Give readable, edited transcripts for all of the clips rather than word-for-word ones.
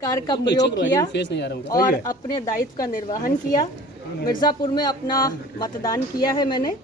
कार्य का प्रयोग किया और अपने दायित्व का निर्वहन किया। मिर्जापुर में अपना मतदान किया है मैंने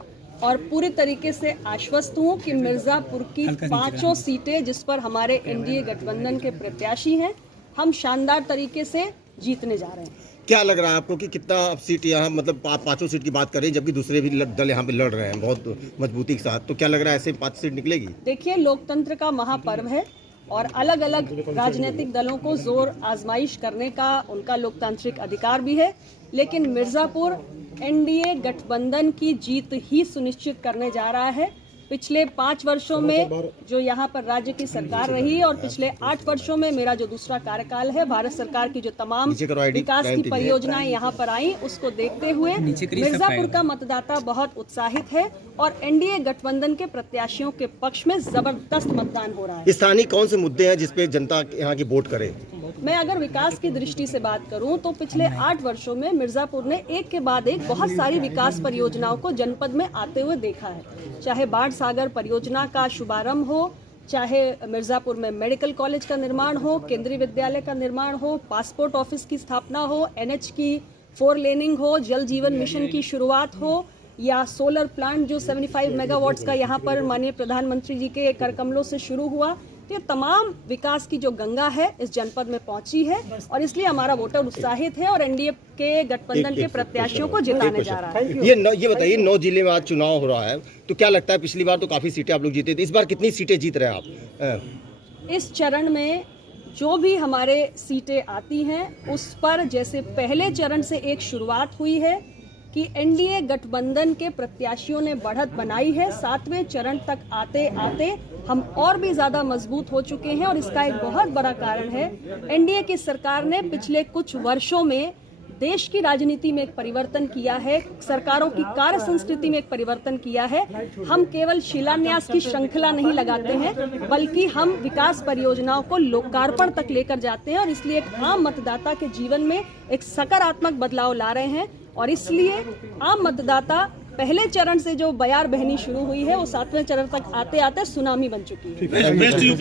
और पूरी तरीके से आश्वस्त हूँ कि मिर्जापुर की 5 सीटें जिस पर हमारे एनडीए गठबंधन के प्रत्याशी हैं, हम शानदार तरीके से जीतने जा रहे हैं। क्या लग रहा है आपको कि कितना अब सीट यहाँ, मतलब 5 सीट की बात करें, जबकि दूसरे भी दल यहाँ पे लड़ रहे हैं बहुत मजबूती के साथ, तो क्या लग रहा है ऐसे 5 सीट निकलेगी? देखिए, लोकतंत्र का महापर्व है और अलग अलग राजनीतिक दलों को जोर आजमाइश करने का उनका लोकतांत्रिक अधिकार भी है, लेकिन मिर्जापुर एनडीए गठबंधन की जीत ही सुनिश्चित करने जा रहा है। पिछले 5 वर्षों में जो यहाँ पर राज्य की सरकार रही और पिछले 8 वर्षों में मेरा जो दूसरा कार्यकाल है, भारत सरकार की जो तमाम विकास की परियोजनाएं यहाँ पर आई, उसको देखते हुए मिर्जापुर का मतदाता बहुत उत्साहित है और एनडीए गठबंधन के प्रत्याशियों के पक्ष में जबरदस्त मतदान हो रहा है। स्थानीय कौन से मुद्दे हैं जिसपे जनता यहाँ की वोट करे? मैं अगर विकास की दृष्टि से बात करूं तो पिछले 8 वर्षों में मिर्जापुर ने एक के बाद एक बहुत सारी विकास परियोजनाओं को जनपद में आते हुए देखा है। चाहे बाढ़ सागर परियोजना का शुभारंभ हो, चाहे मिर्जापुर में मेडिकल कॉलेज का निर्माण हो, केंद्रीय विद्यालय का निर्माण हो, पासपोर्ट ऑफिस की स्थापना हो, एनएच की 4 लेनिंग हो, जल जीवन मिशन की शुरुआत हो, या सोलर प्लांट जो 75 मेगावाट्स का यहाँ पर माननीय प्रधानमंत्री जी के करकमलों से शुरू हुआ। तो ये तमाम विकास की जो गंगा है इस जनपद में पहुंची है और इसलिए हमारा वोटर उत्साहित है और एनडीए के गठबंधन के प्रत्याशियों को जिताने जा रहा है। ये बताइए, 9 जिले में आज चुनाव हो रहा है, तो क्या लगता है, पिछली बार तो काफी सीटें आप लोग जीते थे, इस बार कितनी सीटें जीत रहे हैं आप? इस चरण में जो भी हमारे सीटें आती हैं उस पर जैसे पहले चरण से एक शुरुआत हुई है कि एनडीए गठबंधन के प्रत्याशियों ने बढ़त बनाई है, 7वें चरण तक आते आते हम और भी ज्यादा मजबूत हो चुके हैं और इसका एक बहुत बड़ा कारण है एनडीए की सरकार ने पिछले कुछ वर्षों में देश की राजनीति में एक परिवर्तन किया है, सरकारों की कार्य संस्कृति में एक परिवर्तन किया है। हम केवल शिलान्यास की श्रृंखला नहीं लगाते हैं, बल्कि हम विकास परियोजनाओं को लोकार्पण तक लेकर जाते हैं और इसलिए एक आम मतदाता के जीवन में एक सकारात्मक बदलाव ला रहे हैं और इसलिए आम मतदाता पहले चरण से जो बयार बहनी शुरू हुई है वो 7वें चरण तक आते आते सुनामी बन चुकी है।